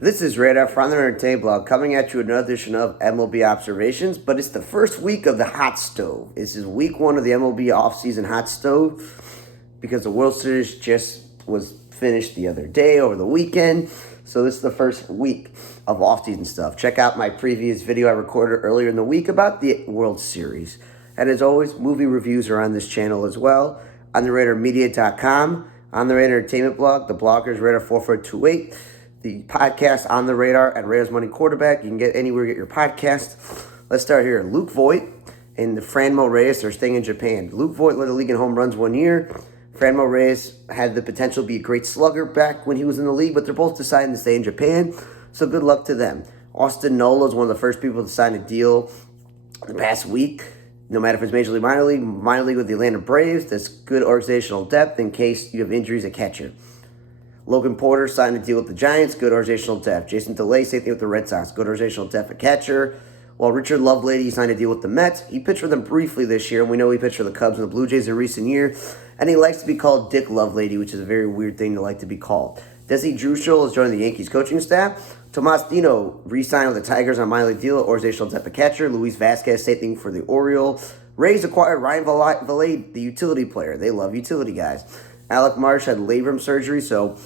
This is Radar from the Entertainment Blog coming at you with another edition of MLB Observations, but it's the first week of the Hot Stove. This is week one of the MLB offseason Hot Stove because the World Series just was finished the other day over the weekend. So this is the first week of offseason stuff. Check out my previous video I recorded earlier in the week about the World Series. And as always, movie reviews are on this channel as well. On the RadarMedia.com, on the Radar Entertainment Blog, the bloggers Radar4428. The podcast On the Radar at Raiders Money Quarterback. You can get anywhere you get your podcast. Let's start here. Luke Voit and Franmil Reyes are staying in Japan. Luke Voit led the league in home runs 1 year. Franmil Reyes had the potential to be a great slugger back when he was in the league, but they're both deciding to stay in Japan, so good luck to them. Austin Nola is one of the first people to sign a deal the past week. No matter if it's Major League, minor league with the Atlanta Braves, that's good organizational depth in case you have injuries at catcher. Logan Porter signed a deal with the Giants, good organizational depth. Jason DeLay, same thing with the Red Sox, good organizational depth at catcher. While Richard Lovelady signed a deal with the Mets, he pitched for them briefly this year, and we know he pitched for the Cubs and the Blue Jays in recent years, and he likes to be called Dick Lovelady, which is a very weird thing to like to be called. Desi Drusel is joining the Yankees coaching staff. Tomas Dino re-signed with the Tigers on a minor league deal, organizational depth at catcher. Luis Vasquez, same thing for the Orioles. Rays acquired Ryan Valade, the utility player. They love utility guys. Alec Marsh had labrum surgery, so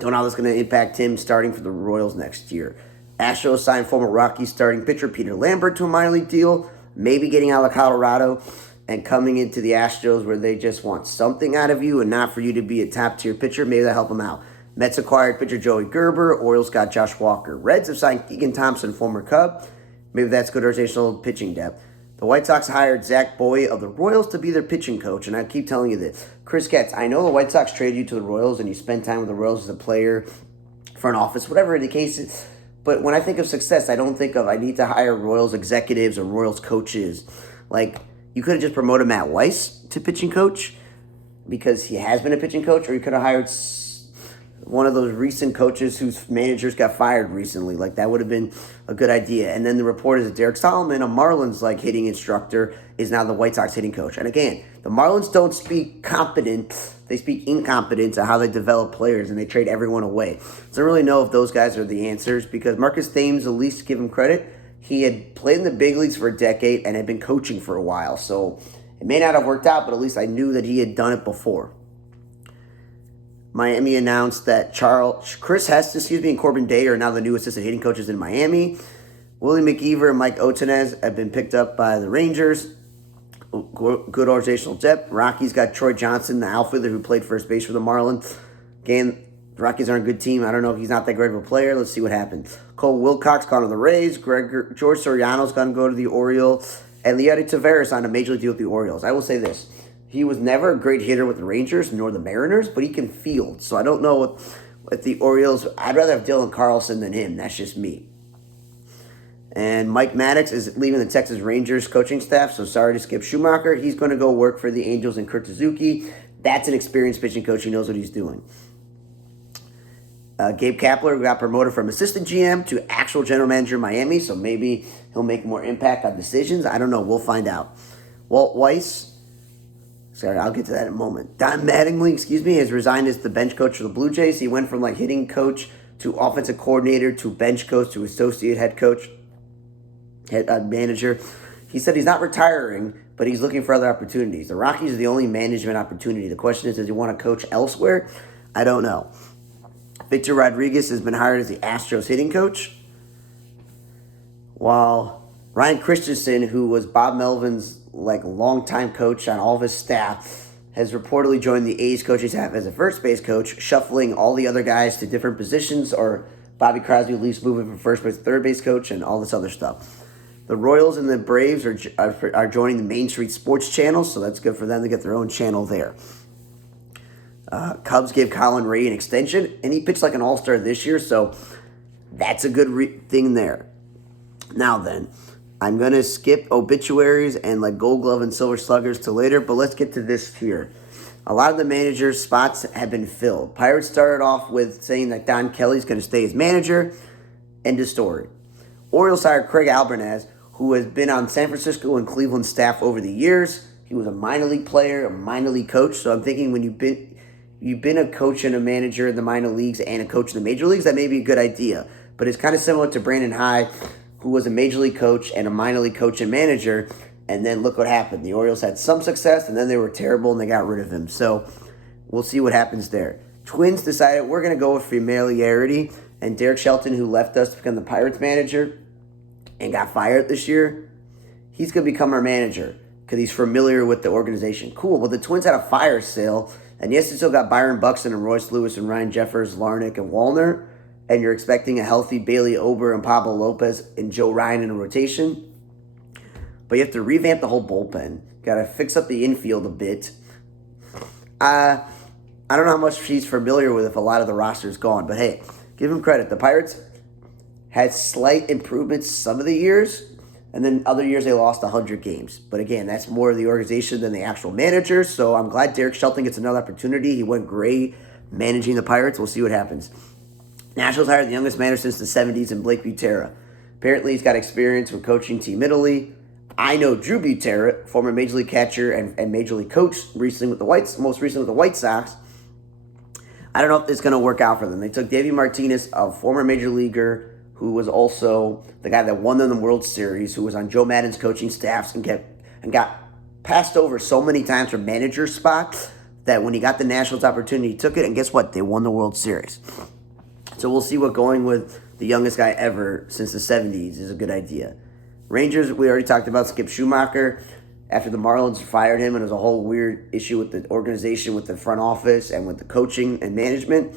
don't know how that's going to impact him starting for the Royals next year. Astros signed former Rockies starting pitcher Peter Lambert to a minor league deal, maybe getting out of Colorado and coming into the Astros where they just want something out of you and not for you to be a top-tier pitcher. Maybe that'll help them out. Mets acquired pitcher Joey Gerber. Orioles got Josh Walker. Reds have signed Keegan Thompson, former Cub. Maybe that's good organizational pitching depth. The White Sox hired Zach Bowie of the Royals to be their pitching coach, and I keep telling you this. Chris Getz, I know the White Sox traded you to the Royals, and you spend time with the Royals as a player, front office, whatever the case is, but when I think of success, I don't think of I need to hire Royals executives or Royals coaches. Like, you could have just promoted Matt Weiss to pitching coach because he has been a pitching coach, or you could have hired one of those recent coaches whose managers got fired recently. Like, that would have been a good idea. And then the report is that Derek Solomon, a Marlins hitting instructor, is now the White Sox hitting coach. And again, the Marlins don't speak competent. They speak incompetence of how they develop players, and they trade everyone away. So I don't really know if those guys are the answers, because Marcus Thames, at least give him credit, he had played in the big leagues for a decade and had been coaching for a while. So it may not have worked out, but at least I knew that he had done it before. Miami announced that Chris Heston, and Corbin Day are now the new assistant hitting coaches in Miami. Willie McGeever and Mike Otanez have been picked up by the Rangers. Good organizational depth. Rockies got Troy Johnson, the outfielder who played first base for the Marlins. Again, the Rockies are a good team. I don't know if he's not that great of a player. Let's see what happens. Cole Wilcox gone to the Rays. George Soriano's going to go to the Orioles. And Leody Taveras on a major league deal with the Orioles. I will say this. He was never a great hitter with the Rangers nor the Mariners, but he can field. So I don't know if the Orioles, I'd rather have Dylan Carlson than him. That's just me. And Mike Maddox is leaving the Texas Rangers coaching staff, so sorry to skip Schumacher. He's going to go work for the Angels and Kurt Suzuki. That's an experienced pitching coach. He knows what he's doing. Gabe Kapler got promoted from assistant GM to actual general manager in Miami, so maybe he'll make more impact on decisions. I don't know. We'll find out. Walt Weiss, sorry, I'll get to that in a moment. Don Mattingly, has resigned as the bench coach for the Blue Jays. He went from hitting coach to offensive coordinator to bench coach to associate head coach, manager. He said he's not retiring, but he's looking for other opportunities. The Rockies are the only management opportunity. The question is, does he want to coach elsewhere? I don't know. Victor Rodriguez has been hired as the Astros hitting coach, while Ryan Christensen, who was Bob Melvin's longtime coach on all of his staff, has reportedly joined the A's coaching staff as a first base coach, shuffling all the other guys to different positions, or Bobby Crosby at least moving from first base to third base coach, and all this other stuff. The Royals and the Braves are joining the Main Street Sports channel, so that's good for them to get their own channel there. Cubs gave Colin Ray an extension, and he pitched like an all-star this year, so that's a good thing there. Now then, I'm going to skip obituaries and Gold Glove and Silver Sluggers to later, but let's get to this here. A lot of the managers' spots have been filled. Pirates started off with saying that Don Kelly's going to stay as manager. End of story. Orioles hired Craig Albernaz, who has been on San Francisco and Cleveland staff over the years. He was a minor league player, a minor league coach, so I'm thinking when you've been you've been a coach and a manager in the minor leagues and a coach in the major leagues, that may be a good idea. But it's kind of similar to Brandon Hyde, who was a major league coach and a minor league coach and manager. And then look what happened. The Orioles had some success, and then they were terrible, and they got rid of him. So we'll see what happens there. Twins decided we're going to go with familiarity. And Derek Shelton, who left us to become the Pirates manager and got fired this year, he's going to become our manager because he's familiar with the organization. Cool. Well, the Twins had a fire sale, and yes, they still got Byron Buxton and Royce Lewis and Ryan Jeffers, Larnick, and Wallner, and you're expecting a healthy Bailey Ober and Pablo Lopez and Joe Ryan in a rotation. But you have to revamp the whole bullpen. Got to fix up the infield a bit. I don't know how much he's familiar with if a lot of the roster is gone, but hey, give him credit. The Pirates had slight improvements some of the years, and then other years they lost 100 games. But again, that's more of the organization than the actual manager, so I'm glad Derek Shelton gets another opportunity. He went great managing the Pirates. We'll see what happens. Nationals hired the youngest manager since the 70s in Blake Butera. Apparently, he's got experience with coaching Team Italy. I know Drew Butera, former Major League catcher and Major League coach, most recently with the White Sox. I don't know if this is going to work out for them. They took Davey Martinez, a former Major Leaguer, who was also the guy that won them the World Series, who was on Joe Madden's coaching staffs and got passed over so many times for manager spots that when he got the Nationals opportunity, he took it, and guess what? They won the World Series. So we'll see what going with the youngest guy ever since the 70s is a good idea. Rangers, we already talked about Skip Schumacher. After the Marlins fired him, and there was a whole weird issue with the organization, with the front office, and with the coaching and management,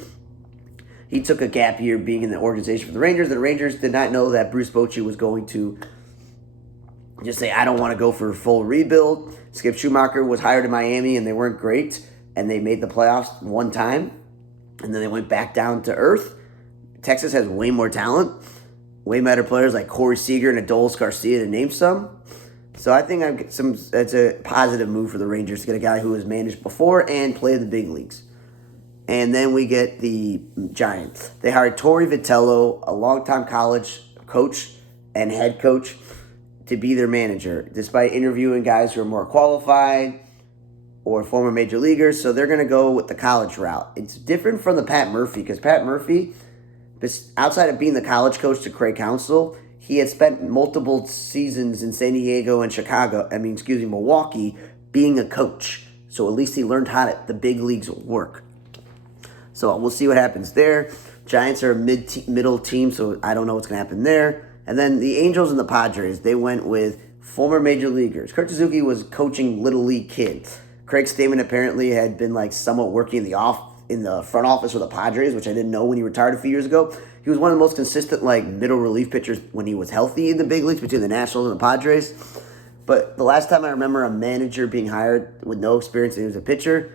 he took a gap year being in the organization for the Rangers. The Rangers did not know that Bruce Bochy was going to just say, I don't want to go for a full rebuild. Skip Schumacher was hired in Miami, and they weren't great, and they made the playoffs one time, and then they went back down to earth. Texas has way more talent, way better players like Corey Seager and Adolis Garcia, to name some. So I think it's a positive move for the Rangers to get a guy who has managed before and played the big leagues. And then we get the Giants. They hired Torey Vitello, a longtime college coach and head coach, to be their manager, despite interviewing guys who are more qualified or former major leaguers. So they're going to go with the college route. It's different from the Pat Murphy, because Pat Murphy, outside of being the college coach to Craig Counsell, he had spent multiple seasons in San Diego and Milwaukee, being a coach. So at least he learned how the big leagues work. So we'll see what happens there. Giants are a middle team, so I don't know what's going to happen there. And then the Angels and the Padres, they went with former major leaguers. Kurt Suzuki was coaching little league kids. Craig Stammen apparently had been somewhat working in the front office for the Padres, which I didn't know when he retired a few years ago. He was one of the most consistent middle relief pitchers when he was healthy in the big leagues between the Nationals and the Padres. But the last time I remember a manager being hired with no experience and he was a pitcher,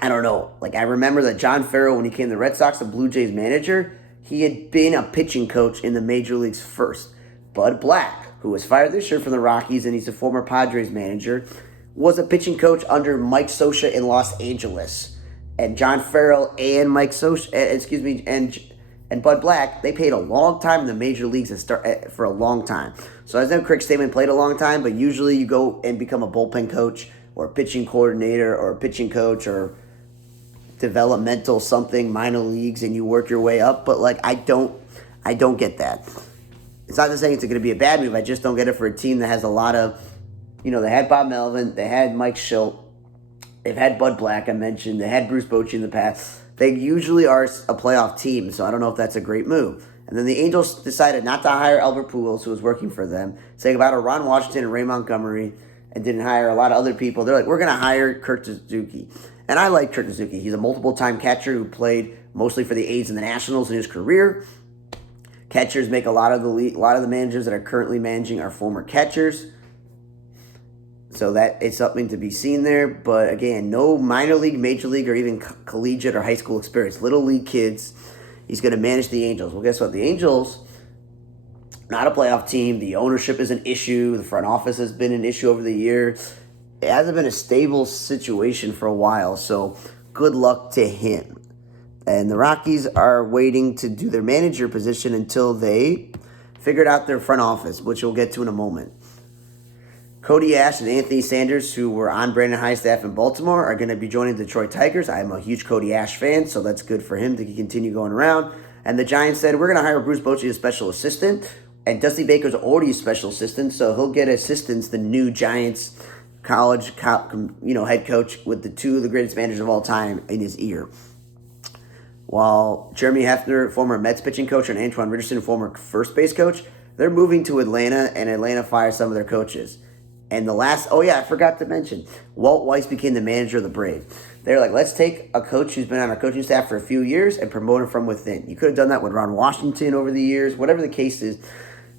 I don't know. I remember that John Farrell, when he came to the Red Sox, the Blue Jays manager, he had been a pitching coach in the major leagues first. Bud Black, who was fired this year from the Rockies, and he's a former Padres manager, was a pitching coach under Mike Scioscia in Los Angeles. And John Farrell and and Bud Black, they played a long time in the major leagues for a long time. So I know Craig Stammen played a long time, but usually you go and become a bullpen coach or a pitching coordinator or a pitching coach or developmental something, minor leagues, and you work your way up. But I don't get that. It's not saying it's going to be a bad move. I just don't get it for a team that has a lot of, they had Bob Melvin, they had Mike Schilt, they've had Bud Black, I mentioned, they had Bruce Bochy in the past. They usually are a playoff team, so I don't know if that's a great move. And then the Angels decided not to hire Albert Pujols, who was working for them, saying about Ron Washington and Ray Montgomery, and didn't hire a lot of other people. They're we're going to hire Kurt Suzuki. And I like Kurt Suzuki. He's a multiple-time catcher who played mostly for the A's and the Nationals in his career. Catchers make a lot of the managers that are currently managing are former catchers. So that is something to be seen there. But again, no minor league, major league, or even collegiate or high school experience. Little league kids. He's going to manage the Angels. Well, guess what? The Angels, not a playoff team. The ownership is an issue. The front office has been an issue over the years. It hasn't been a stable situation for a while. So good luck to him. And the Rockies are waiting to do their manager position until they figured out their front office, which we'll get to in a moment. Cody Ash and Anthony Sanders, who were on Brandon Hyde's staff in Baltimore, are going to be joining the Detroit Tigers. I'm a huge Cody Ash fan, so that's good for him to continue going around. And the Giants said, we're going to hire Bruce Bochy as special assistant. And Dusty Baker's already a special assistant, so he'll get assistance, the new Giants college head coach with two of the greatest managers of all time in his ear. While Jeremy Hefner, former Mets pitching coach, and Antoine Richardson, former first base coach, they're moving to Atlanta, and Atlanta fires some of their coaches. And I forgot to mention, Walt Weiss became the manager of the Braves. They're like, let's take a coach who's been on our coaching staff for a few years and promote him from within. You could have done that with Ron Washington over the years, whatever the case is.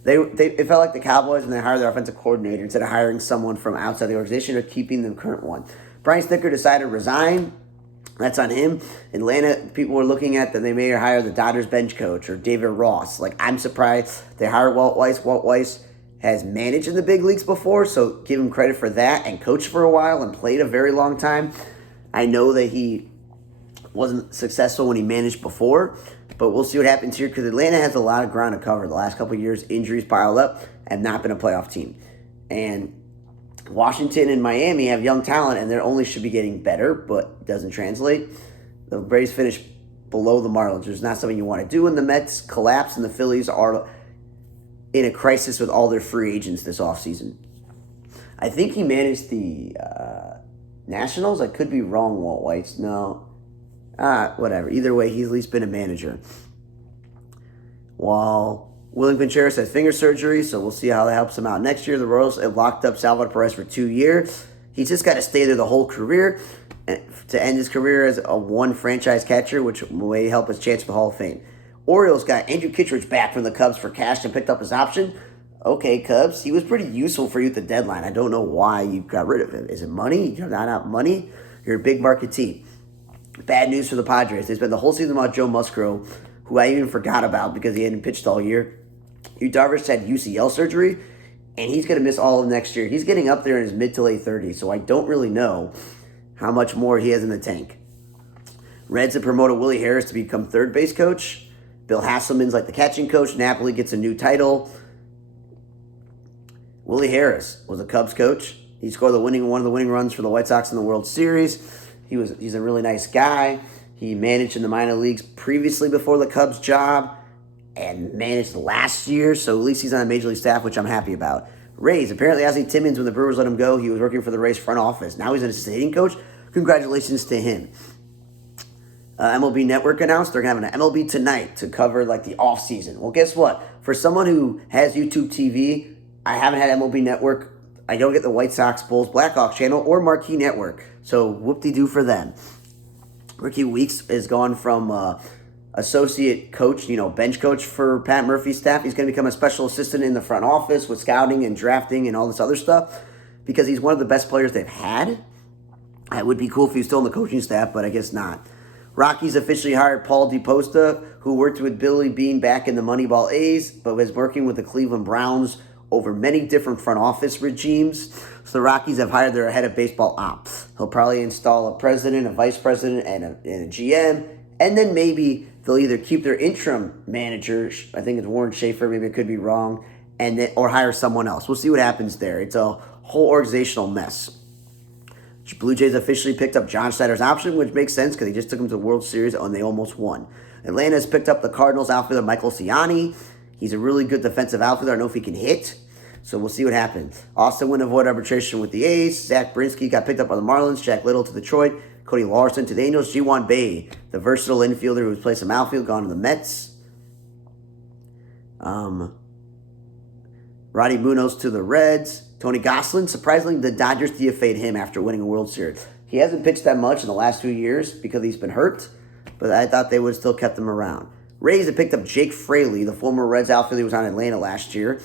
It felt like the Cowboys when they hired their offensive coordinator instead of hiring someone from outside the organization or keeping the current one. Brian Snitker decided to resign. That's on him. Atlanta, people were looking at that they may hire the Dodgers bench coach or David Ross. Like, I'm surprised they hired Walt Weiss. Walt Weiss has managed in the big leagues before, so give him credit for that, and coached for a while and played a very long time. I know that he wasn't successful when he managed before, but we'll see what happens here because Atlanta has a lot of ground to cover. The last couple of years, injuries piled up and not been a playoff team. And Washington and Miami have young talent, and they only should be getting better, but it doesn't translate. The Braves finished below the Marlins, which is not something you want to do. And the Mets collapse, and the Phillies are in a crisis with all their free agents this offseason. I think he managed the Nationals. I could be wrong, Walt Weiss. No. Whatever. Either way, he's at least been a manager. While William Contreras has finger surgery, so we'll see how that helps him out next year. The Royals have locked up Salvador Perez for 2 years. He's just got to stay there the whole career to end his career as a one franchise catcher, which may help his chance for the Hall of Fame. Orioles got Andrew Kittredge back from the Cubs for cash and picked up his option. Okay, Cubs, he was pretty useful for you at the deadline. I don't know why you got rid of him. Is it money? You're not out money? You're a big market team. Bad news for the Padres. They spent the whole season about Joe Musgrove, who I even forgot about because he hadn't pitched all year. Yu Darvish had UCL surgery, and he's going to miss all of next year. He's getting up there in his mid to late 30s, so I don't really know how much more he has in the tank. Reds have promoted Willie Harris to become third base coach. Bill Hasselman's like the catching coach. Napoli gets a new title. Willie Harris was a Cubs coach. He scored one of the winning runs for the White Sox in the World Series. He's a really nice guy. He managed in the minor leagues previously before the Cubs job and managed last year, so at least he's on the Major League staff, which I'm happy about. Rays, apparently Ozzie Timmons, when the Brewers let him go, he was working for the Rays front office. Now he's an assistant hitting coach. Congratulations to him. MLB Network announced they're going to have an MLB Tonight to cover like the offseason. Well, guess what? For someone who has YouTube TV, I haven't had MLB Network. I don't get the White Sox, Bulls, Blackhawks channel or Marquee Network. So whoop-de-doo for them. Ricky Weeks is gone from associate coach, bench coach for Pat Murphy's staff. He's going to become a special assistant in the front office with scouting and drafting and all this other stuff because he's one of the best players they've had. It would be cool if he was still on the coaching staff, but I guess not. Rockies officially hired Paul DePosta, who worked with Billy Beane back in the Moneyball A's, but was working with the Cleveland Browns over many different front office regimes. So the Rockies have hired their head of baseball ops. He'll probably install a president, a vice president, and a GM, and then maybe they'll either keep their interim manager, I think it's Warren Schaefer, maybe it could be wrong, or hire someone else. We'll see what happens there. It's a whole organizational mess. Blue Jays officially picked up John Schneider's option, which makes sense because he just took him to the World Series and they almost won. Atlanta has picked up the Cardinals outfielder Michael Ciani. He's a really good defensive outfielder. I don't know if he can hit, so we'll see what happens. Austin win avoid arbitration with the A's. Zach Brinsky got picked up by the Marlins. Jack Little to Detroit. Cody Larson to the Angels. Ji-Hwan Bae, the versatile infielder who's played some outfield, gone to the Mets. Roddy Munoz to the Reds. Tony Gonsolin, surprisingly, the Dodgers DFA'd him after winning a World Series. He hasn't pitched that much in the last few years because he's been hurt, but I thought they would have still kept him around. Rays have picked up Jake Fraley, the former Reds outfielder who was on Atlanta last year.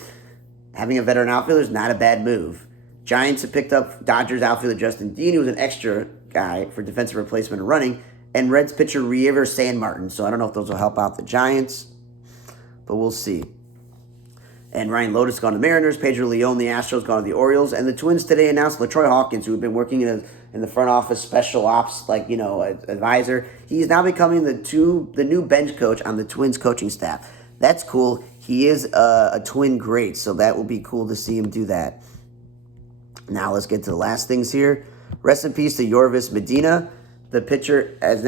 Having a veteran outfielder is not a bad move. Giants have picked up Dodgers outfielder Justin Dean, who was an extra guy for defensive replacement and running, and Reds pitcher Riever Sanmartin. So I don't know if those will help out the Giants, but we'll see. And Ryan Lotus gone to Mariners. Pedro Leon, the Astros, gone to the Orioles. And the Twins today announced LaTroy Hawkins, who had been working in the front office special ops, advisor. He's now becoming the new bench coach on the Twins coaching staff. That's cool. He is a Twin great, so that will be cool to see him do that. Now let's get to the last things here. Rest in peace to Yorvis Medina. The pitcher has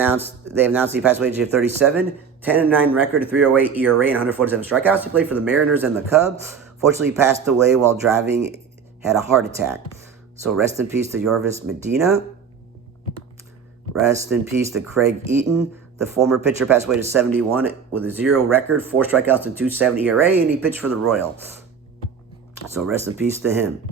they announced he passed away at the age of 37. 10-9 record, a 3.08 ERA, and 147 strikeouts. He played for the Mariners and the Cubs. Fortunately, he passed away while driving, had a heart attack. So rest in peace to Yorvis Medina. Rest in peace to Craig Eaton. The former pitcher passed away to 71 with a 0 record, 4 strikeouts, and 2.70 ERA, and he pitched for the Royals. So rest in peace to him.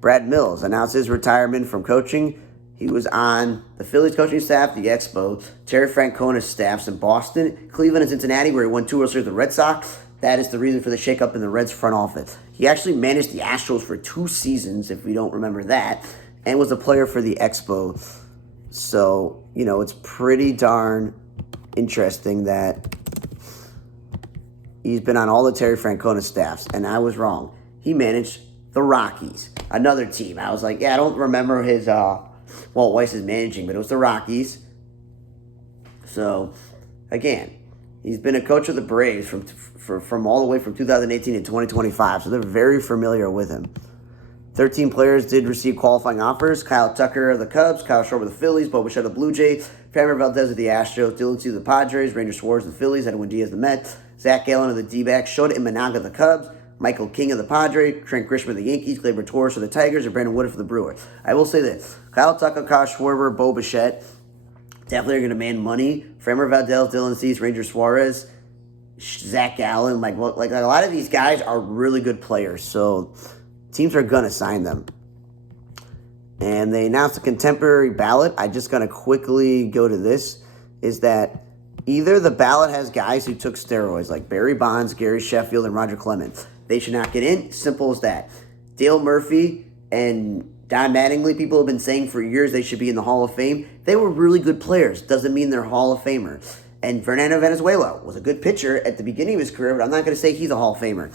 Brad Mills announced his retirement from coaching. He was on the Phillies coaching staff, the Expo, Terry Francona's staffs in Boston, Cleveland, and Cincinnati, where he won 2 World Series with the Red Sox. That is the reason for the shakeup in the Reds front office. He actually managed the Astros for 2 seasons, if we don't remember that, and was a player for the Expo. So, it's pretty darn interesting that he's been on all the Terry Francona staffs, and I was wrong. He managed the Rockies, another team. I was like, I don't remember his Walt Weiss is managing, but it was the Rockies. So, again, he's been a coach of the Braves from all the way from 2018 to 2025, so they're very familiar with him. 13 players did receive qualifying offers. Kyle Tucker of the Cubs, Kyle Schwarber of the Phillies, Bo Bichette of the Blue Jays, Framber Valdez of the Astros, Dylan Cease of the Padres, Ranger Suarez of the Phillies, Edwin Diaz of the Mets, Zach Gallen of the D-backs, Shota Imanaga of the Cubs, Michael King of the Padres, Trent Grisham of the Yankees, Gleyber Torres of the Tigers, and Brandon Woodruff of the Brewers. I will say this. Kyle Tucker, Kyle Schwarber, Bo Bichette definitely are going to demand money. Framber Valdez, Dylan Cease, Ranger Suarez, Zach Gallen. Like a lot of these guys are really good players, so teams are going to sign them. And they announced a contemporary ballot. I just going to quickly go to this, is that either the ballot has guys who took steroids, like Barry Bonds, Gary Sheffield, and Roger Clemens. They should not get in. Simple as that. Dale Murphy and Don Mattingly, people have been saying for years they should be in the Hall of Fame. They were really good players. Doesn't mean they're Hall of Famers. And Fernando Valenzuela was a good pitcher at the beginning of his career, but I'm not going to say he's a Hall of Famer.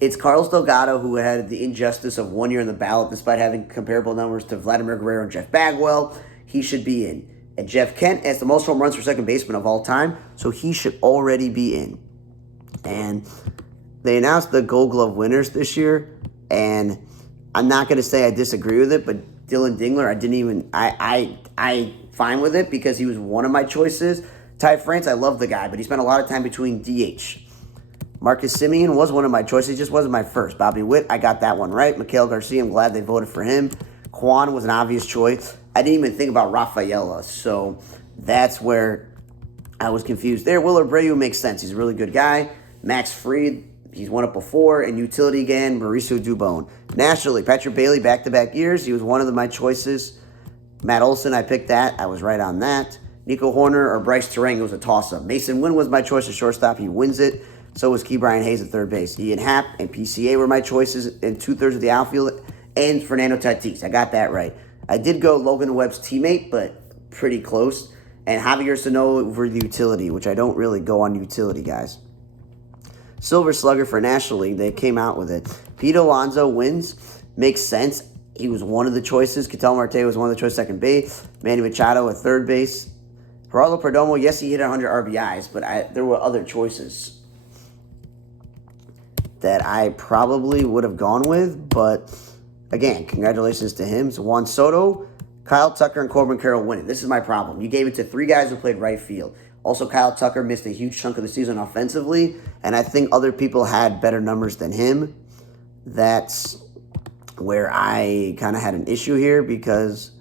It's Carlos Delgado who had the injustice of 1 year in the ballot despite having comparable numbers to Vladimir Guerrero and Jeff Bagwell. He should be in. And Jeff Kent has the most home runs for second baseman of all time, so he should already be in. And they announced the Gold Glove winners this year, and I'm not going to say I disagree with it, but Dylan Dingler, I fine with it because he was one of my choices. Ty France, I love the guy, but he spent a lot of time between DH. Marcus Semien was one of my choices, he just wasn't my first. Bobby Witt, I got that one right. Mikhail Garcia, I'm glad they voted for him. Kwan was an obvious choice. I didn't even think about Rafaela, so that's where I was confused there. Will Abreu makes sense. He's a really good guy. Max Fried, he's won it before. And utility again, Mauricio Dubon. Nationally, Patrick Bailey, back-to-back years. He was one of my choices. Matt Olson, I picked that. I was right on that. Nico Horner or Bryce Terang, it was a toss-up. Mason Wynn was my choice at shortstop. He wins it. So was Key Brian Hayes at third base. Ian Happ and PCA were my choices in 2/3 of the outfield. And Fernando Tatis. I got that right. I did go Logan Webb's teammate, but pretty close. And Javier Sano for the utility, which I don't really go on utility, guys. Silver Slugger for National League, they came out with it. Pete Alonso wins. Makes sense. He was one of the choices. Ketel Marte was one of the choices second base. Manny Machado at third base. Geraldo Perdomo, yes, he hit 100 RBIs, but there were other choices that I probably would have gone with. But, again, congratulations to him. So Juan Soto, Kyle Tucker, and Corbin Carroll win it. This is my problem. You gave it to 3 guys who played right field. Also, Kyle Tucker missed a huge chunk of the season offensively, and I think other people had better numbers than him. That's where I kind of had an issue here because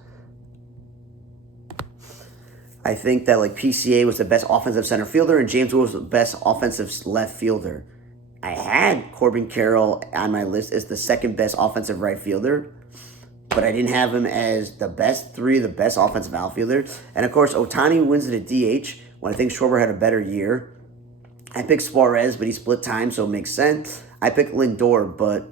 I think that PCA was the best offensive center fielder and James Wood was the best offensive left fielder. I had Corbin Carroll on my list as the second best offensive right fielder, but I didn't have him as the best offensive outfielder. And, of course, Ohtani wins it at DH when I think Schwarber had a better year. I picked Suarez, but he split time, so it makes sense. I picked Lindor, but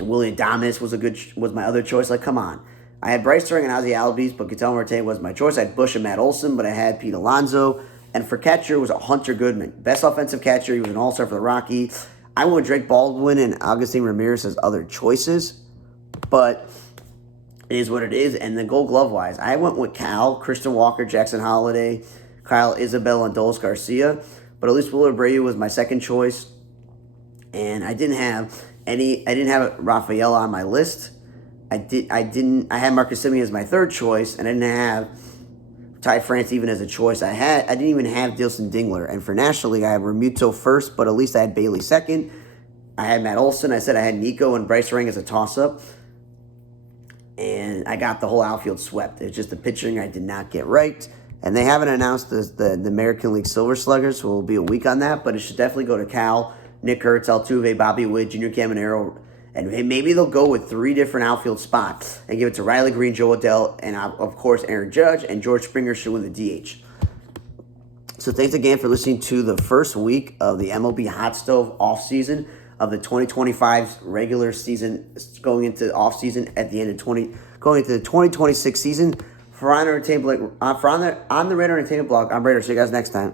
Willie Adames was my other choice. Come on. I had Bryce Turang and Ozzie Albies, but Ketel Marte was my choice. I had Bush and Matt Olson, but I had Pete Alonso. And for catcher was Hunter Goodman. Best offensive catcher. He was an all-star for the Rockies. I went with Drake Baldwin and Agustin Ramirez as other choices. But it is what it is. And then Gold Glove-wise, I went with Cal, Christian Walker, Jackson Holliday, Kyle Isabel, and Dolis Garcia. But at least Will Abreu was my second choice. And I didn't have Rafaela on my list. I had Marcus Semien as my third choice, and I didn't have Ty France even as a choice. I didn't even have Dilson Dingler. And for National League, I had Remuto first, but at least I had Bailey second. I had Matt Olson. I said I had Nico and Bryce Rang as a toss-up. And I got the whole outfield swept. It's just the pitching I did not get right. And they haven't announced the American League Silver Sluggers, so we'll be a week on that. But it should definitely go to Cal, Nick Kurtz, Altuve, Bobby Witt, Junior Caminero. And maybe they'll go with 3 different outfield spots and give it to Riley Green, Joe Adell, and of course Aaron Judge, and George Springer should win the DH. So thanks again for listening to the first week of the MLB Hotstove offseason of the 2025 regular season, going into offseason at the end of going into the 2026 season. For On the Radar Entertainment Blog, I'm Raider. See you guys next time.